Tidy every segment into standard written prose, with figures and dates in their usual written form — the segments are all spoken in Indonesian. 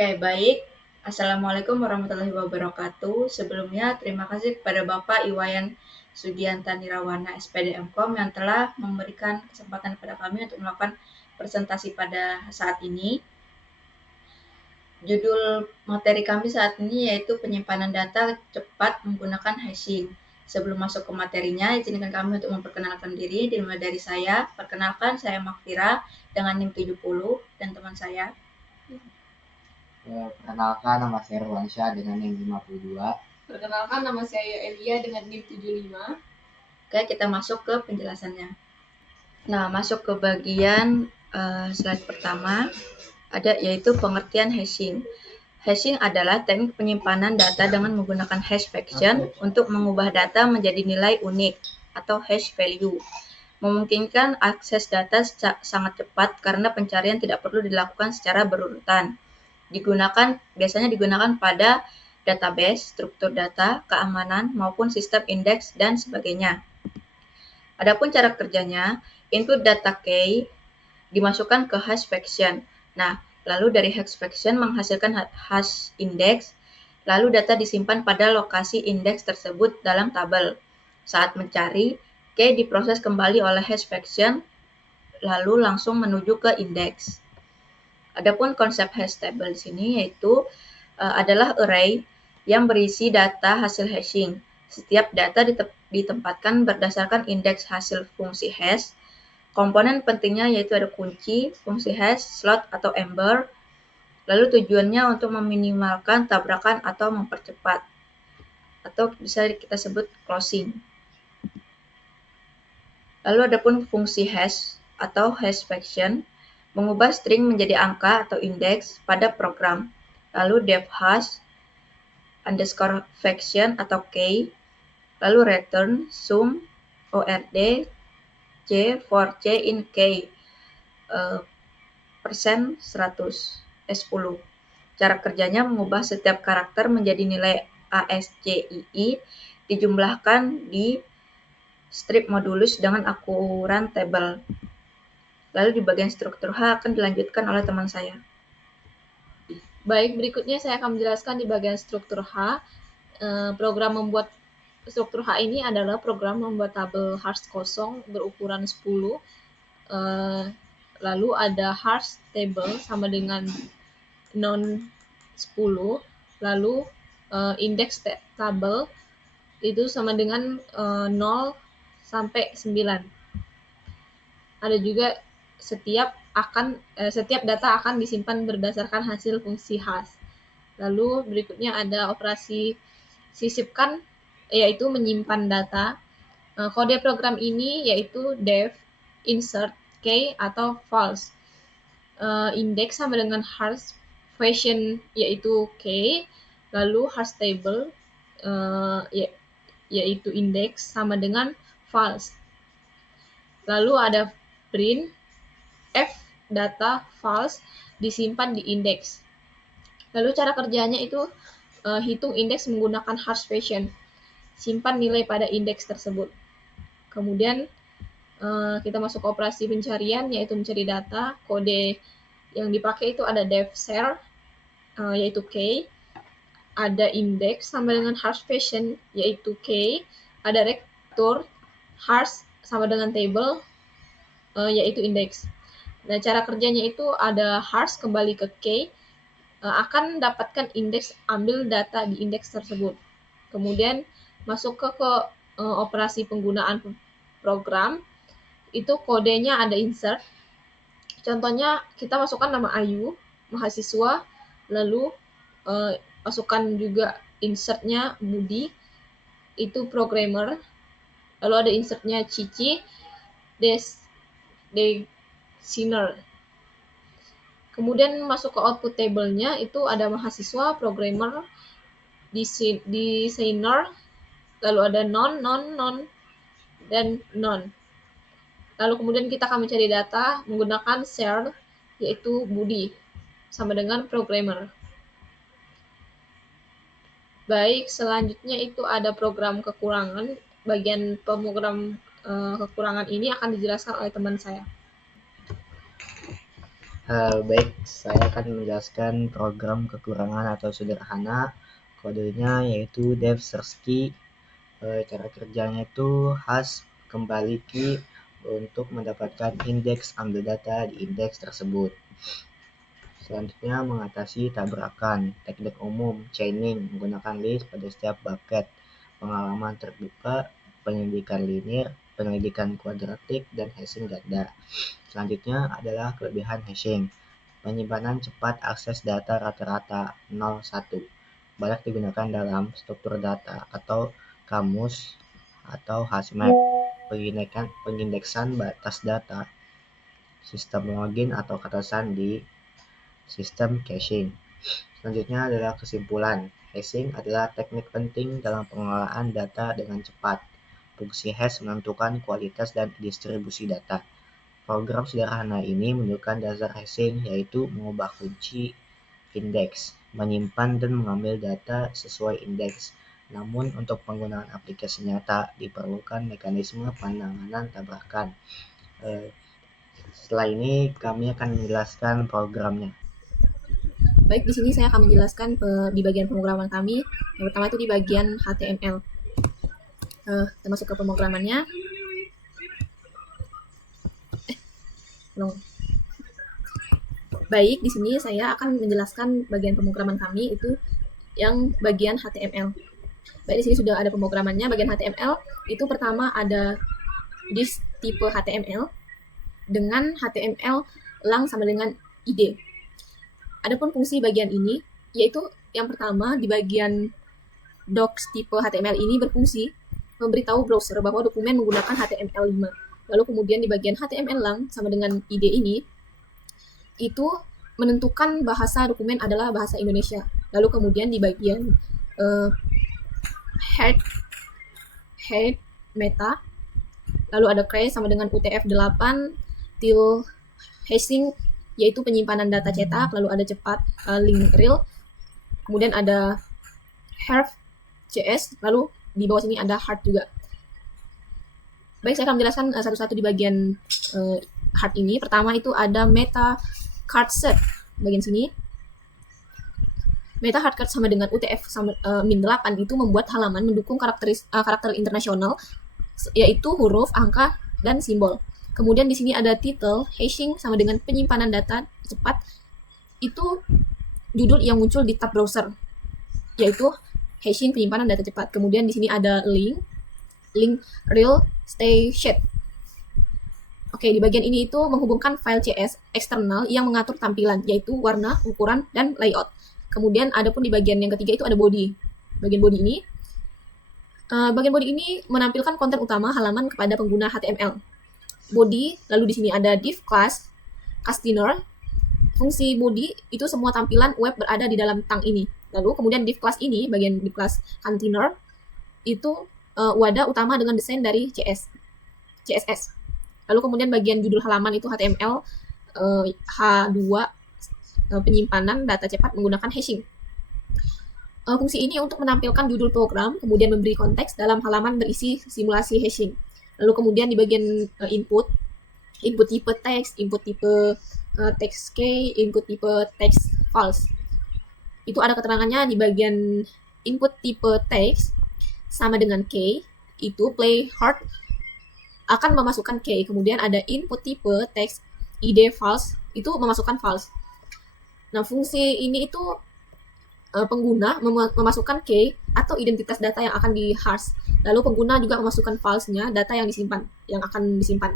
Oke, baik. Assalamualaikum warahmatullahi wabarakatuh. Sebelumnya, terima kasih kepada Bapak Iwayan Sugianta Nirawana, SPD MKOM, yang telah memberikan kesempatan kepada kami untuk melakukan presentasi pada saat ini. Judul materi kami saat ini yaitu penyimpanan data cepat menggunakan hashing. Sebelum masuk ke materinya, izinkan kami untuk memperkenalkan diri, dimulai dari saya. Perkenalkan, saya Makfira dengan NIM 70 dan teman saya. Perkenalkan, nama saya Irwansyah dengan NIM 52. Perkenalkan, nama saya Elia dengan NIM 75. Oke, kita masuk ke penjelasannya. Nah, masuk ke bagian slide pertama, ada yaitu pengertian hashing. Hashing adalah teknik penyimpanan data dengan menggunakan hash function untuk mengubah data menjadi nilai unik atau hash value. Memungkinkan akses data sangat cepat karena pencarian tidak perlu dilakukan secara berurutan. Biasanya digunakan pada database, struktur data, keamanan, maupun sistem indeks, dan sebagainya. Adapun cara kerjanya, input data key dimasukkan ke hash function. Nah, lalu dari hash function menghasilkan hash index, lalu data disimpan pada lokasi indeks tersebut dalam tabel. Saat mencari, key diproses kembali oleh hash function, lalu langsung menuju ke indeks. Adapun konsep hash table di sini yaitu adalah array yang berisi data hasil hashing. Setiap data ditempatkan berdasarkan indeks hasil fungsi hash. Komponen pentingnya yaitu ada kunci, fungsi hash, slot atau ember. Lalu tujuannya untuk meminimalkan tabrakan atau mempercepat. Atau bisa kita sebut closing. Lalu adapun fungsi hash atau hash function mengubah string menjadi angka atau indeks pada program. Lalu def hash underscore function atau key, lalu return sum ord c for c in key persen 100 10. Cara kerjanya mengubah setiap karakter menjadi nilai ASCII dijumlahkan di strip modulus dengan ukuran tabel. Lalu di bagian struktur H akan dilanjutkan oleh teman saya. Baik, berikutnya saya akan menjelaskan di bagian struktur H. Program membuat struktur H ini adalah program membuat tabel hash kosong berukuran 10. Lalu ada hash table sama dengan non 10. Lalu indeks tabel itu sama dengan 0 sampai 9. Ada juga setiap data akan disimpan berdasarkan hasil fungsi hash. Lalu berikutnya ada operasi sisipkan, yaitu menyimpan data. Kode program ini yaitu def, insert, key, atau false. Index sama dengan hash function yaitu key, lalu hash table yaitu index sama dengan false. Lalu ada print, f data false disimpan di indeks. Lalu cara kerjanya itu hitung indeks menggunakan hash function. Simpan nilai pada indeks tersebut. Kemudian kita masuk ke operasi pencarian, yaitu mencari data. Kode yang dipakai itu ada def share, yaitu key. Ada indeks sama dengan hash function, yaitu key. Ada return hash sama dengan table, yaitu indeks. Nah, cara kerjanya itu ada hash kembali ke key, akan dapatkan indeks, ambil data di indeks tersebut. Kemudian masuk ke operasi penggunaan program, itu kodenya ada insert. Contohnya kita masukkan nama Ayu, mahasiswa, lalu masukkan juga insertnya Budi, itu programmer. Lalu ada insertnya Cici, designer. Kemudian masuk ke output table-nya itu ada mahasiswa, programmer, designer, lalu ada non, dan non. Lalu kemudian kita akan mencari data menggunakan share, yaitu Budi, sama dengan programmer. Baik, selanjutnya itu ada program kekurangan. Bagian program kekurangan ini akan dijelaskan oleh teman saya. Baik, saya akan menjelaskan program kekurangan atau sederhana. Kodenya yaitu dev search key. Cara kerjanya itu hash kembali key untuk mendapatkan indeks ambil data di indeks tersebut. Selanjutnya mengatasi tabrakan. Teknik umum chaining menggunakan list pada setiap bucket. Pengalaman terbuka, penyelidikan linear, penyelidikan kuadratik, dan hashing ganda. Selanjutnya adalah kelebihan hashing. Penyimpanan cepat akses data rata-rata 0,1. Banyak digunakan dalam struktur data atau kamus atau hashmap. Pengindeksan batas data, sistem login atau kata sandi, sistem caching. Selanjutnya adalah kesimpulan. Hashing adalah teknik penting dalam pengelolaan data dengan cepat. Fungsi hash menentukan kualitas dan distribusi data. Program sederhana ini menunjukkan dasar hashing, yaitu mengubah kunci indeks, menyimpan dan mengambil data sesuai indeks. Namun untuk penggunaan aplikasi nyata diperlukan mekanisme penanganan tabrakan. Setelah ini kami akan menjelaskan programnya. Baik, di sini saya akan menjelaskan di bagian pemrograman kami. Yang pertama itu di bagian HTML. Kita masuk ke pemrogramannya. Baik, di sini saya akan menjelaskan bagian pemrograman kami itu yang bagian HTML. Baik, di sini sudah ada pemrogramannya. Bagian HTML itu pertama ada div tipe HTML dengan HTML lang sama dengan id. Adapun fungsi bagian ini yaitu yang pertama di bagian docs tipe HTML ini berfungsi memberitahu browser bahwa dokumen menggunakan HTML5. Lalu kemudian di bagian HTML lang sama dengan id ini itu menentukan bahasa dokumen adalah bahasa Indonesia. Lalu kemudian di bagian head meta, lalu ada crash sama dengan UTF-8 till hashing yaitu penyimpanan data cetak, lalu ada cepat link real, kemudian ada harv cs, lalu di bawah sini ada hard juga. Baik, saya akan menjelaskan satu-satu di bagian hard ini. Pertama itu ada meta card set bagian sini. Meta hard card sama dengan UTF sama -8 itu membuat halaman mendukung karakter internasional yaitu huruf, angka, dan simbol. Kemudian di sini ada title, hashing sama dengan penyimpanan data cepat. Itu judul yang muncul di tab browser yaitu hashing penyimpanan data cepat. Kemudian di sini ada link real stay shed. Oke, di bagian ini itu menghubungkan file CS eksternal yang mengatur tampilan, yaitu warna, ukuran, dan layout. Kemudian ada pun di bagian yang ketiga itu ada body. Bagian body ini menampilkan konten utama halaman kepada pengguna HTML. Body, lalu di sini ada div class, container. Fungsi body itu semua tampilan web berada di dalam tang ini. Lalu kemudian div class ini, bagian div class container, itu wadah utama dengan desain dari CSS. Lalu kemudian bagian judul halaman itu HTML H2 penyimpanan data cepat menggunakan hashing. Fungsi ini untuk menampilkan judul program, kemudian memberi konteks dalam halaman berisi simulasi hashing. Lalu kemudian di bagian input tipe teks, input tipe text key, input tipe text false. Itu ada keterangannya di bagian input tipe text sama dengan key, itu play hard akan memasukkan key. Kemudian ada input tipe text id false, itu memasukkan false. Nah, fungsi ini itu pengguna memasukkan key atau identitas data yang akan di-hash. Lalu pengguna juga memasukkan false-nya data yang akan disimpan.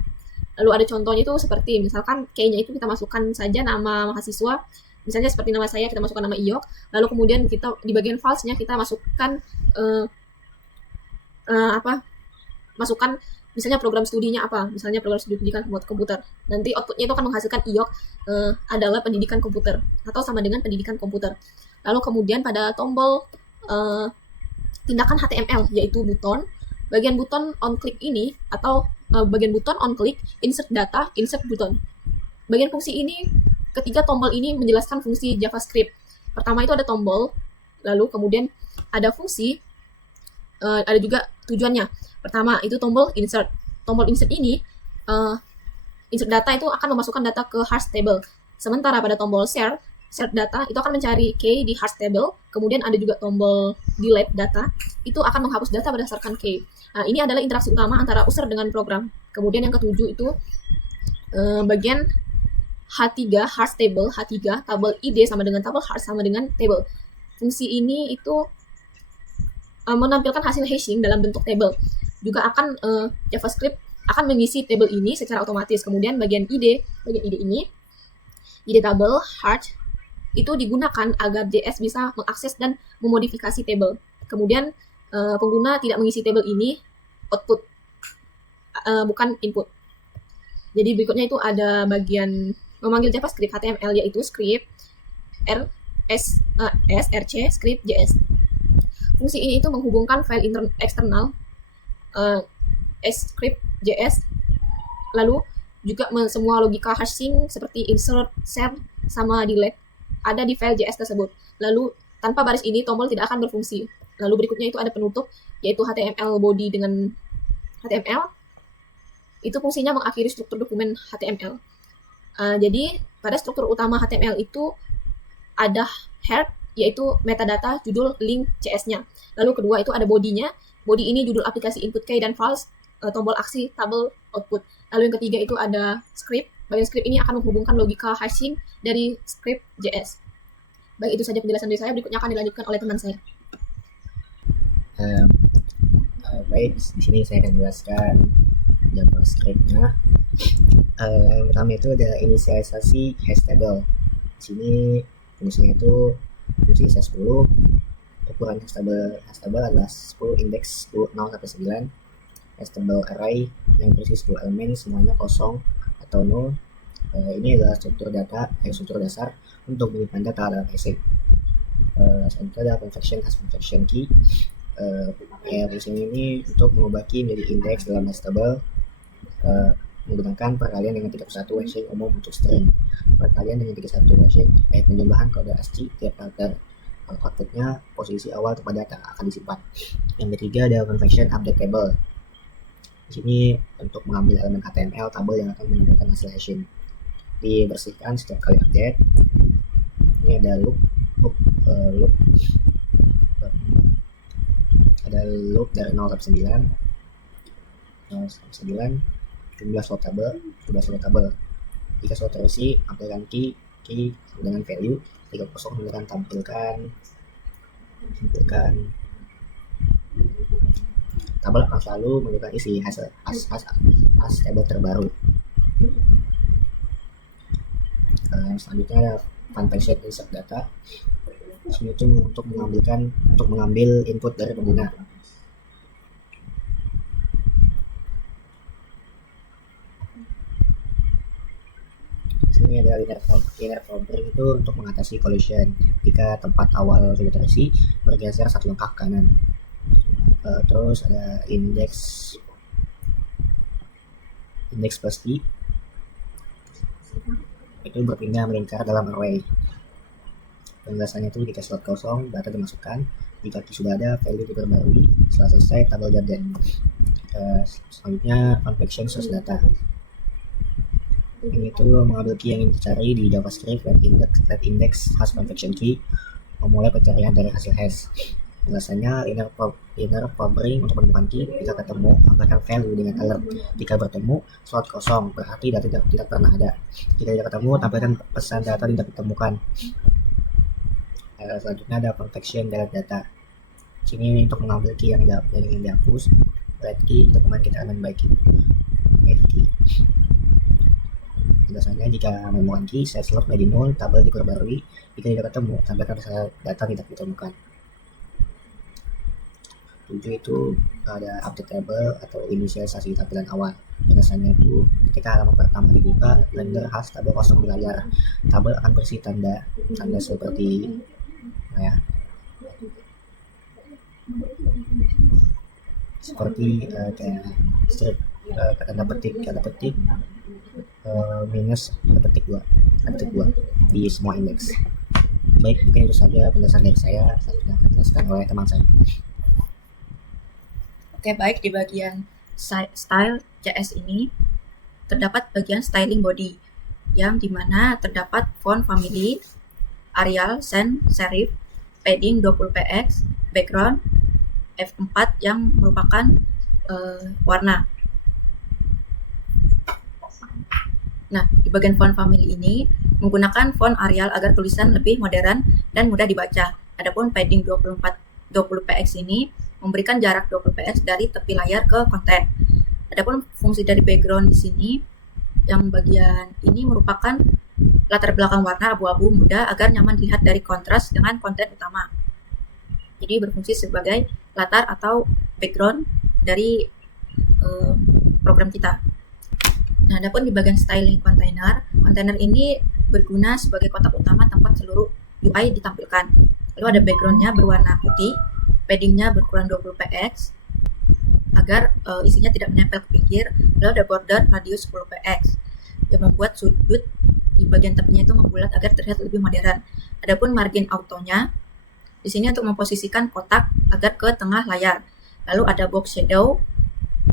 Lalu ada contohnya itu seperti misalkan key-nya itu kita masukkan saja nama mahasiswa, misalnya seperti nama saya kita masukkan nama Iyok, lalu kemudian kita di bagian false-nya kita masukkan masukkan misalnya program studinya apa, misalnya program studi pendidikan komputer. Nanti outputnya itu akan menghasilkan Iyok adalah pendidikan komputer atau sama dengan pendidikan komputer. Lalu kemudian pada tombol tindakan HTML yaitu buton, bagian buton on click ini atau bagian buton on click insert data, insert button. Bagian fungsi ini, ketiga tombol ini menjelaskan fungsi JavaScript. Pertama itu ada tombol, lalu kemudian ada fungsi, ada juga tujuannya. Pertama itu tombol insert. Tombol insert ini insert data itu akan memasukkan data ke hash table Sementara pada tombol share data itu akan mencari key di hash table, kemudian ada juga tombol delete data, itu akan menghapus data berdasarkan key. Nah, ini adalah interaksi utama antara user dengan program. Kemudian yang ketujuh itu bagian H3, hash table, H3, tabel ID sama dengan tabel hash sama dengan table. Fungsi ini itu menampilkan hasil hashing dalam bentuk table. Juga akan JavaScript akan mengisi table ini secara otomatis. Kemudian bagian ID ini, ID tabel, hash, itu digunakan agar JS bisa mengakses dan memodifikasi table. Kemudian pengguna tidak mengisi table ini, output, bukan input. Jadi berikutnya itu ada bagian memanggil JavaScript HTML, yaitu script src script JS. Fungsi ini itu menghubungkan file eksternal script JS, lalu juga semua logika hashing seperti insert, share, sama delete ada di file JS tersebut. Lalu tanpa baris ini tombol tidak akan berfungsi. Lalu berikutnya itu ada penutup, yaitu HTML body dengan HTML. Itu fungsinya mengakhiri struktur dokumen HTML. Jadi pada struktur utama HTML itu ada head, yaitu metadata, judul, link, CS-nya. Lalu kedua itu ada body-nya. Body ini judul aplikasi input key dan files, tombol aksi, tabel, output. Lalu yang ketiga itu ada script. Bagian script ini akan menghubungkan logika hashing dari script JS. Baik, itu saja penjelasan dari saya. Berikutnya akan dilanjutkan oleh teman saya. Baik, di sini saya akan menjelaskan JavaScript-nya. Yang pertama itu ada inisialisasi hash table. Di sini fungsinya itu fungsi C10. Ukuran hash table adalah 10 indeks 0 sampai 9. Hash table array yang berisi 10 elemen semuanya kosong atau 0. Ini adalah struktur dasar untuk menyimpan data dalam hashing. Selanjutnya ada convection key. Fungsi ini untuk mengubah key menjadi indeks dalam hash table menggunakan perkalian dengan 31 hashing umum untuk string. Perkalian dengan 31 hashing penjumlahan kode ASCII tiap karakter. Outputnya posisi awal tempat data akan disimpan. Yang ketiga ada convection update table. Di sini untuk mengambil elemen HTML tabel yang akan menampilkan hasil hashing. Dibersihkan setiap kali update. Ini ada loop. Ada loop dari 0 sampai 9. Jumlah slot tabel. Jika slot terisi, ambilkan key dengan value. Jika kosong, akan tampilkan tabel akan selalu menunjukkan isi hash table terbaru. Selanjutnya ada function insert data. Sini itu untuk mengambil input dari pengguna. Sini ada inner covering itu untuk mengatasi collision jika tempat awal sudah terisi bergeser satu langkah ke kanan. Terus ada index plus key itu berpindah melingkar dalam array. Penjelasannya itu jika slot kosong data dimasukkan, jika key sudah ada value diperbarui, setelah selesai tabel jadi. Selanjutnya convection source data. Ini tuh mengambil key yang ingin dicari di JavaScript let index hash convection key, memulai pencarian dari hasil hash. Penjelasannya inner covering untuk menemukan key. Jika ketemu, tambahkan value dengan alert. Jika bertemu, slot kosong berarti data tidak pernah ada. Jika tidak ketemu, tambahkan pesan data tidak ditemukan. Selanjutnya ada convection delete data. Sini untuk mengambil key yang ingin dihapus. Write key dokumen kita akan baik key. Penjelasannya jika menemukan key, set slot menjadi 0, tabel diperbarui. Jika tidak ketemu, tambahkan pesan data tidak ditemukan. 7 itu ada update table atau inisialisasi tampilan awal. Penjelasannya itu ketika halaman pertama dibuka, render hash tabel kosong di layar. Tabel akan berisi tanda seperti kayak strip, tanda petik minus tanda petik 2 di semua indeks. Baik, mungkin itu saja penjelasan dari saya. Selanjutnya akan dijelaskan oleh teman saya. Oke, baik, di bagian style JS ini terdapat bagian styling body. yang dimana terdapat font family, Arial, sans serif, padding 20px, background F4 yang merupakan warna. Nah, di bagian font family ini menggunakan font Arial agar tulisan lebih modern dan mudah dibaca. Adapun padding 20px ini memberikan jarak 20px dari tepi layar ke konten. Adapun fungsi dari background di sini, yang bagian ini merupakan latar belakang warna abu-abu muda agar nyaman dilihat dari kontras dengan konten utama. Jadi berfungsi sebagai latar atau background dari program kita. Nah, adapun di bagian styling kontainer ini berguna sebagai kotak utama tempat seluruh UI ditampilkan. Lalu ada backgroundnya berwarna putih, paddingnya berkurang 20px agar isinya tidak menempel ke pinggir. Lalu ada border radius 10px yang membuat sudut di bagian tepinya itu membulat agar terlihat lebih modern. Adapun margin autonya di sini untuk memposisikan kotak agar ke tengah layar. Lalu ada box shadow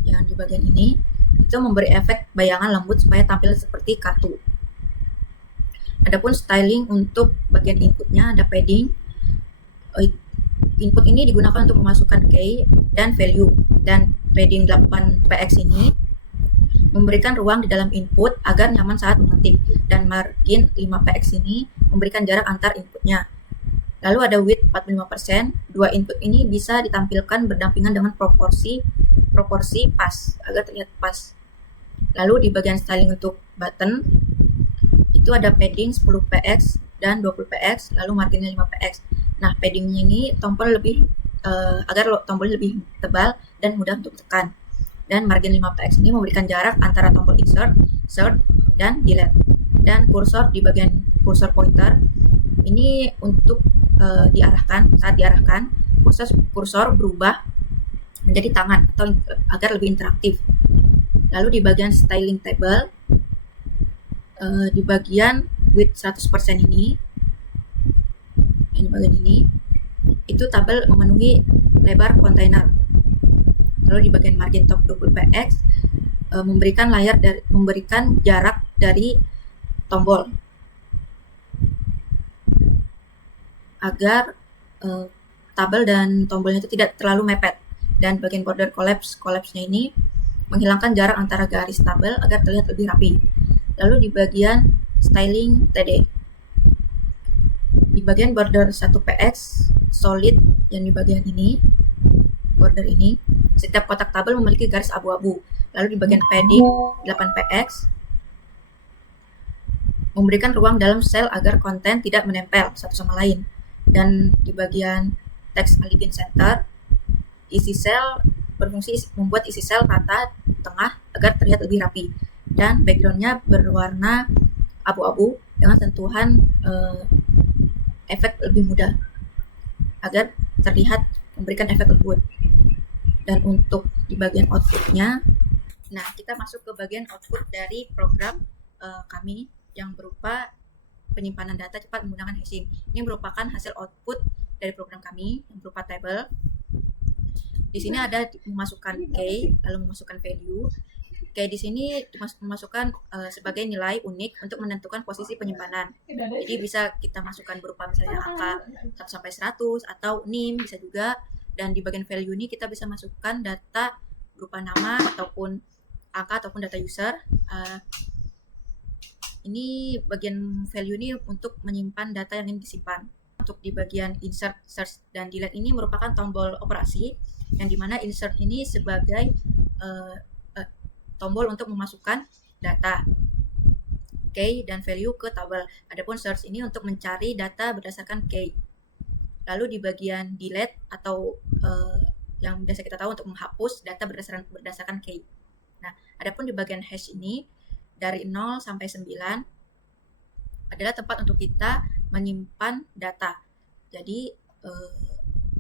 yang di bagian ini itu memberi efek bayangan lembut supaya tampil seperti kartu. Adapun styling untuk bagian inputnya ada padding. Input ini digunakan untuk memasukkan key dan value, dan padding 8px ini memberikan ruang di dalam input agar nyaman saat mengetik, dan margin 5px ini memberikan jarak antar inputnya. Lalu ada width 45%, dua input ini bisa ditampilkan berdampingan dengan proporsi pas agar terlihat pas. Lalu di bagian styling untuk button itu ada padding 10px dan 20px, lalu marginnya 5px. Nah, paddingnya ini tombol lebih agar tombol lebih tebal dan mudah untuk tekan. Dan margin 5px ini memberikan jarak antara tombol insert, search, dan delete. Dan kursor di bagian kursor pointer ini untuk saat diarahkan kursor berubah menjadi tangan atau agar lebih interaktif. Lalu di bagian styling table, di bagian width 100% ini, di bagian ini, itu tabel memenuhi lebar kontainer. Lalu di bagian margin top 20px memberikan jarak dari tombol agar tabel dan tombolnya itu tidak terlalu mepet. Dan bagian border collapse-nya ini menghilangkan jarak antara garis tabel agar terlihat lebih rapi. Lalu di bagian styling TD, di bagian border 1px solid yang di bagian ini, border ini, setiap kotak tabel memiliki garis abu-abu. Lalu di bagian padding 8px memberikan ruang dalam sel agar konten tidak menempel satu sama lain. Dan di bagian text alignment center, isi sel berfungsi membuat isi sel rata tengah agar terlihat lebih rapi, dan backgroundnya berwarna abu-abu dengan sentuhan efek lebih mudah agar terlihat memberikan efek lembut. Dan untuk di bagian outputnya, nah kita masuk ke bagian output dari program kami yang berupa penyimpanan data cepat menggunakan hashing. Ini merupakan hasil output dari program kami yang berupa table. Di sini ada memasukkan key, lalu memasukkan value. Key di sini memasukkan sebagai nilai unik untuk menentukan posisi penyimpanan. Jadi bisa kita masukkan berupa misalnya angka 1 sampai 100 atau NIM bisa juga. Dan di bagian value ini kita bisa masukkan data berupa nama ataupun angka ataupun data user. Ini bagian value ini untuk menyimpan data yang ingin disimpan. Untuk di bagian insert, search, dan delete ini merupakan tombol operasi yang dimana insert ini sebagai tombol untuk memasukkan data key dan value ke tabel. Adapun search ini untuk mencari data berdasarkan key. Lalu di bagian delete atau yang biasa kita tahu untuk menghapus data berdasarkan key. Nah, adapun di bagian hash ini dari 0 sampai 9 adalah tempat untuk kita menyimpan data. Jadi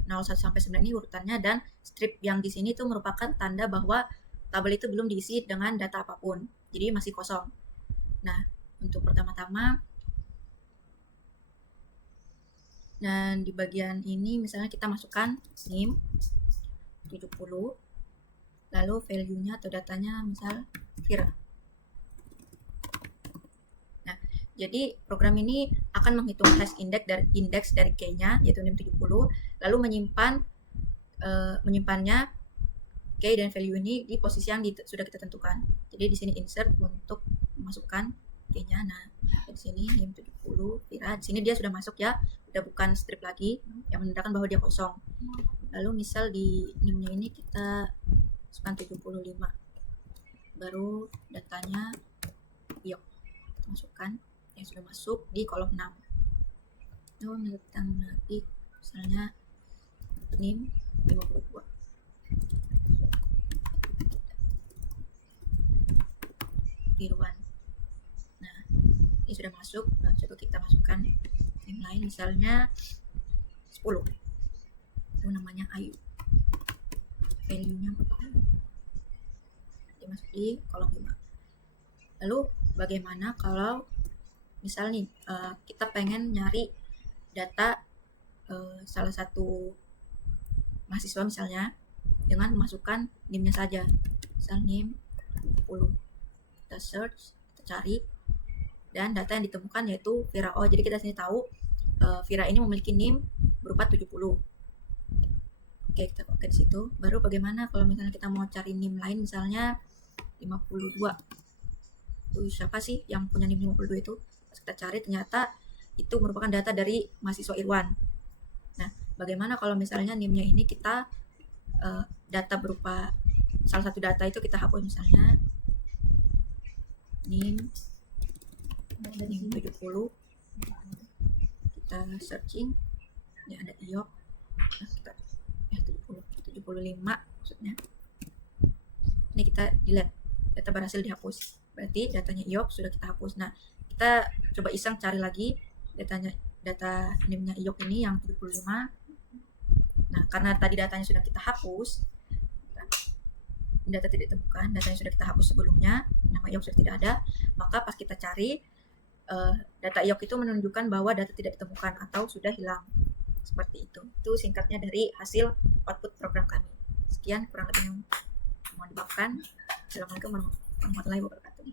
01 sampai 9 ini urutannya, dan strip yang di sini itu merupakan tanda bahwa tabel itu belum diisi dengan data apapun. Jadi masih kosong. Nah, untuk pertama-tama, dan di bagian ini misalnya kita masukkan NIM 70, lalu value-nya atau datanya misal Vira. Nah, Jadi program ini akan menghitung hash indeks dari key-nya yaitu NIM70, lalu menyimpannya key dan value ini di posisi yang sudah kita tentukan. Jadi di sini insert untuk memasukkan key-nya. Nah, di sini NIM70 Vira, di sini dia sudah masuk ya, udah bukan strip lagi yang menandakan bahwa dia kosong. Lalu misal di NIM-nya ini kita masukkan 75. Baru datanya IOK kita masukkan yang sudah masuk di kolom 6. Lalu kita lagi misalnya NIM 52. Irwan. Nah, ini sudah masuk. Nah, coba kita masukkan yang lain, misalnya 10. Itu namanya Ayu. Value-nya berapa? Dia masuk di kolom 5. Lalu bagaimana kalau misal nih kita pengen nyari data salah satu mahasiswa misalnya dengan memasukkan NIM-nya saja. Misal NIM 10. Kita search, kita cari, dan data yang ditemukan yaitu Vira. Oh, jadi kita sini tahu Vira ini memiliki NIM berupa 70. Oke, kita pakai di situ. Baru bagaimana kalau misalnya kita mau cari NIM lain, misalnya 52. Itu siapa sih yang punya NIM 52 itu? Pas kita cari ternyata itu merupakan data dari mahasiswa Irwan. Nah, bagaimana kalau misalnya NIM-nya ini kita data berupa salah satu data itu kita hapus, misalnya NIM 70, kita searching ya ada IOK, nah, kita 75 maksudnya, ini kita delete, data berhasil dihapus, berarti datanya IOK sudah kita hapus. Nah, kita coba iseng cari lagi data NIM-nya IOK ini yang 75. Nah, karena tadi datanya sudah kita hapus, data tidak ditemukan, data yang sudah kita hapus sebelumnya, nama IOK sudah tidak ada, maka pas kita cari data IOK itu menunjukkan bahwa data tidak ditemukan atau sudah hilang. Seperti itu. Itu singkatnya dari hasil output program kami. Sekian kurang lebih yang mohon dimaafkan. Assalamualaikum warahmatullahi wabarakatuh.